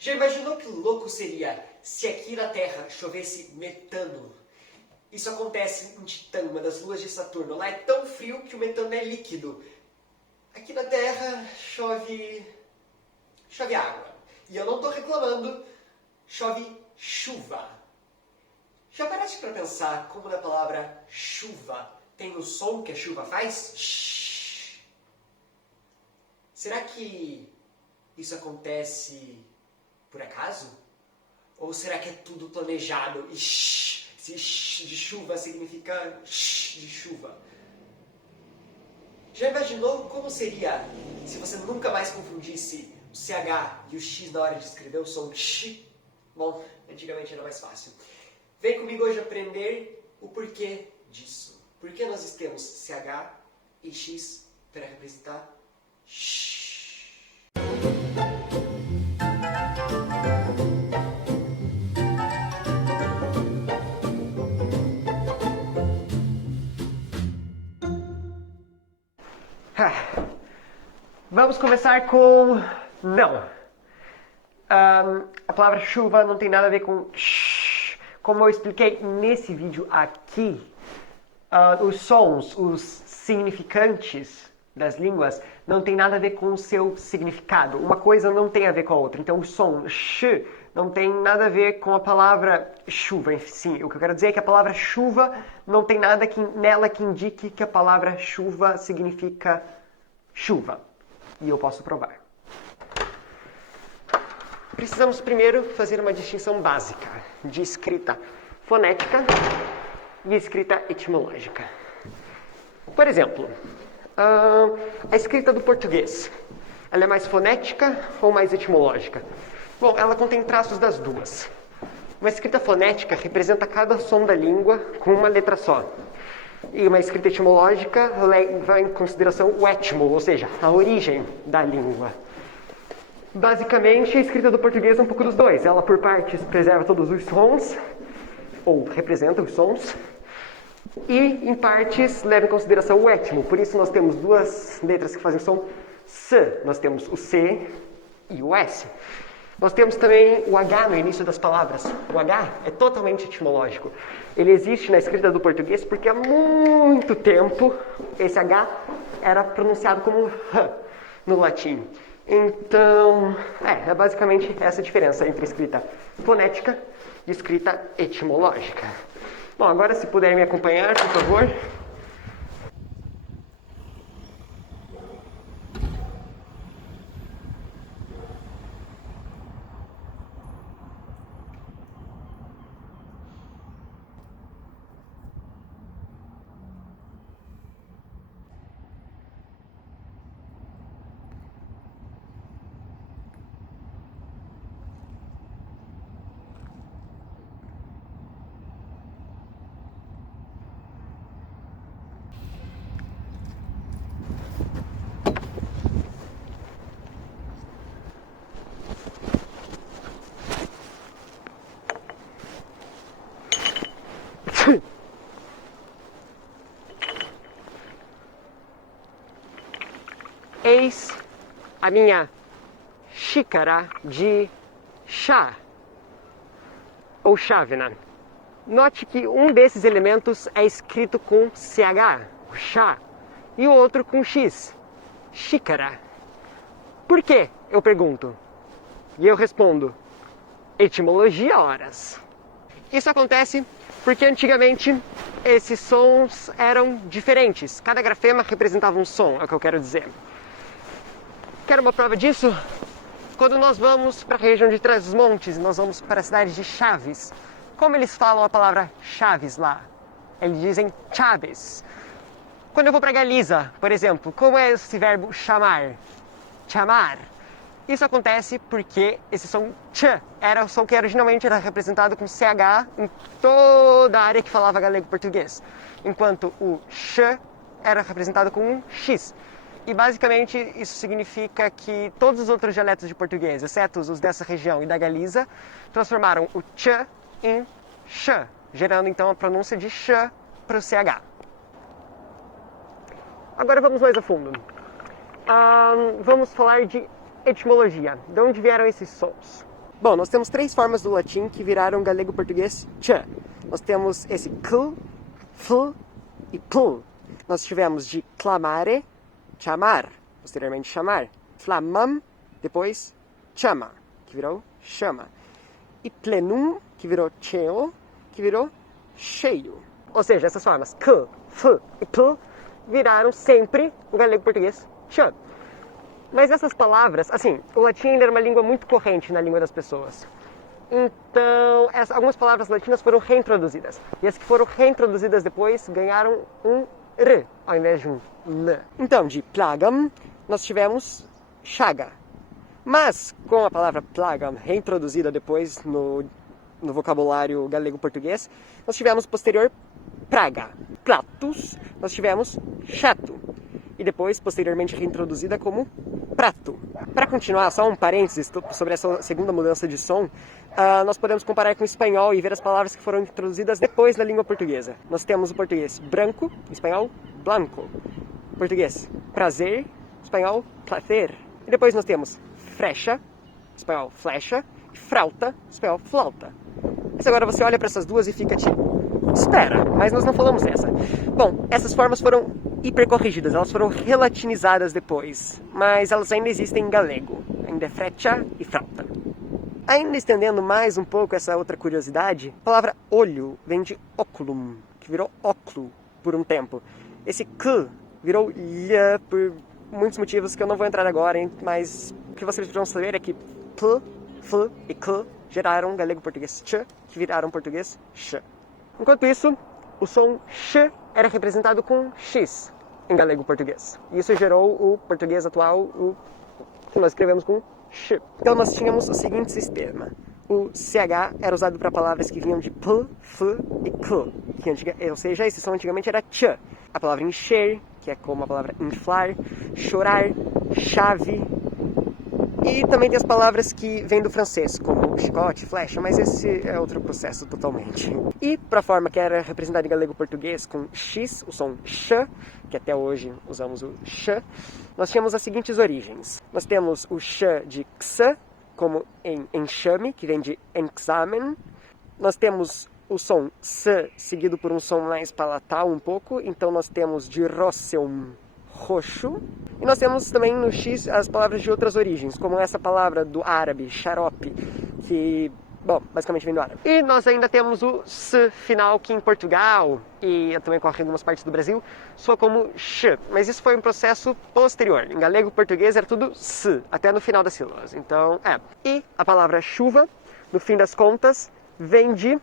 Já imaginou que louco seria se aqui na Terra chovesse metano? Isso acontece em Titã, uma das luas de Saturno. Lá é tão frio que o metano é líquido. Aqui na Terra chove água. E eu não estou reclamando, chove chuva. Já paraste para pensar como na palavra chuva tem o som que a chuva faz? Shhh. Será que isso acontece por acaso? Ou será que é tudo planejado e shhh, se shhh de chuva significa shhh de chuva? Já imaginou como seria se você nunca mais confundisse o CH e o X na hora de escrever o som sh? Bom, antigamente era mais fácil. Vem comigo hoje aprender o porquê disso. Por que nós temos CH e X para representar sh? Vamos começar com não. A palavra chuva não tem nada a ver com shh. Como eu expliquei nesse vídeo aqui, os sons, os significantes das línguas não tem nada a ver com o seu significado. Uma coisa não tem a ver com a outra. Então o som sh não tem nada a ver com a palavra chuva em si. O que eu quero dizer é que a palavra chuva não tem nada nela que indique que a palavra chuva significa chuva. E eu posso provar. Precisamos primeiro fazer uma distinção básica de escrita fonética e escrita etimológica. Por exemplo, a escrita do português, ela é mais fonética ou mais etimológica? Bom, ela contém traços das duas. Uma escrita fonética representa cada som da língua com uma letra só. E uma escrita etimológica leva em consideração o etmo, ou seja, a origem da língua. Basicamente, a escrita do português é um pouco dos dois. Ela, por partes, preserva todos os sons, ou representa os sons, e, em partes, leva em consideração o etmo. Por isso, nós temos duas letras que fazem som S. Nós temos o C e o S. Nós temos também o H no início das palavras. O H é totalmente etimológico. Ele existe na escrita do português porque há muito tempo esse H era pronunciado como H no latim. Então, é basicamente essa a diferença entre escrita fonética e escrita etimológica. Bom, agora se puderem me acompanhar, por favor. Eis a minha xícara de chá, ou chávena. Note que um desses elementos é escrito com CH, chá, e o outro com X, xícara. Por quê? Eu pergunto. E eu respondo, etimologia horas. Isso acontece porque antigamente esses sons eram diferentes. Cada grafema representava um som, é o que eu quero dizer. Quer uma prova disso? Quando nós vamos para a região de Trás-os-Montes, nós vamos para a cidade de Chaves. Como eles falam a palavra Chaves lá? Eles dizem Chaves. Quando eu vou para Galiza, por exemplo, como é esse verbo chamar? Chamar. Isso acontece porque esse som ch era o som que originalmente era representado com CH em toda a área que falava galego-português, enquanto o ch era representado com um x. E basicamente isso significa que todos os outros dialetos de português, exceto os dessa região e da Galiza, transformaram o ch em ch, gerando então a pronúncia de ch para o ch. Agora vamos mais a fundo. Vamos falar de etimologia. De onde vieram esses sons? Bom, nós temos 3 formas do latim que viraram galego-português ch. Nós temos esse cl, fl e pl. Nós tivemos de clamare, chamar, posteriormente chamar. Flamam, depois chama, que virou chama. E plenum, que virou cheo, que virou cheio. Ou seja, essas formas c, f e pl viraram sempre o galego-português ch. Mas essas palavras, assim, o latim ainda era uma língua muito corrente na língua das pessoas. Então, algumas palavras latinas foram reintroduzidas. E as que foram reintroduzidas depois ganharam um r ao invés de um l. Então, de plagam, nós tivemos chaga. Mas, com a palavra plagam reintroduzida depois no vocabulário galego-português, nós tivemos posterior praga. Platus, nós tivemos chato. E depois, posteriormente, reintroduzida como prato. Para continuar, só um parênteses sobre essa segunda mudança de som, nós podemos comparar com o espanhol e ver as palavras que foram introduzidas depois na língua portuguesa. Nós temos o português branco, em espanhol, blanco. Português prazer, espanhol, placer. E depois nós temos frecha, espanhol, flecha, e frauta, espanhol, flauta. Mas agora você olha para essas duas e fica tipo, espera, mas nós não falamos dessa. Bom, essas formas foram hipercorrigidas, elas foram relatinizadas depois, mas elas ainda existem em galego, ainda é frecha e frauta. Ainda estendendo mais um pouco essa outra curiosidade, a palavra olho vem de oculum, que virou óculo por um tempo. Esse k virou lha por muitos motivos que eu não vou entrar agora, hein? Mas o que vocês precisam saber é que pl, fl e k geraram galego-português ch, que viraram português ch. Enquanto isso, o som sh era representado com x em galego-português. E isso gerou o português atual, o que nós escrevemos com sh. Então nós tínhamos o seguinte sistema. O ch era usado para palavras que vinham de pl, f e kl, ou seja, esse som antigamente era ch. A palavra encher, que é como a palavra inflar, chorar, chave. E também tem as palavras que vêm do francês, como chicote, flecha, mas esse é outro processo totalmente. E para a forma que era representada em galego-português com x, o som sh, que até hoje usamos o sh, nós tínhamos as seguintes origens. Nós temos o sh de x, como em enxame, que vem de examen. Nós temos o som s seguido por um som mais palatal um pouco, então nós temos de roseum, roxo. E nós temos também no X as palavras de outras origens, como essa palavra do árabe, xarope, que, bom, basicamente vem do árabe. E nós ainda temos o S final, que em Portugal, e também ocorre em algumas partes do Brasil, soa como X. Mas isso foi um processo posterior. Em galego e português era tudo S, até no final das sílabas. Então, E a palavra chuva, no fim das contas, vem de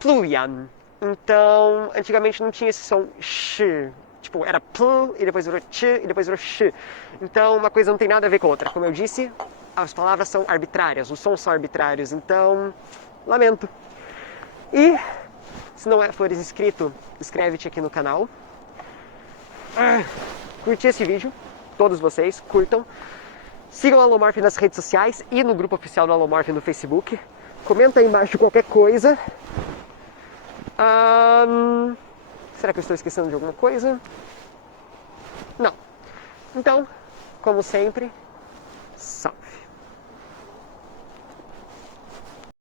pluian. Então, antigamente não tinha esse som X. Tipo, era pl, e depois virou ch, e depois virou sh. Então, uma coisa não tem nada a ver com a outra. Como eu disse, as palavras são arbitrárias, os sons são arbitrários. Então, lamento. E, se não fores inscrito, inscreve-te aqui no canal. Curti esse vídeo, todos vocês, curtam. Sigam o Alomorph nas redes sociais e no grupo oficial do Alomorph no Facebook. Comenta aí embaixo qualquer coisa. Será que eu estou esquecendo de alguma coisa? Não. Então, como sempre, salve!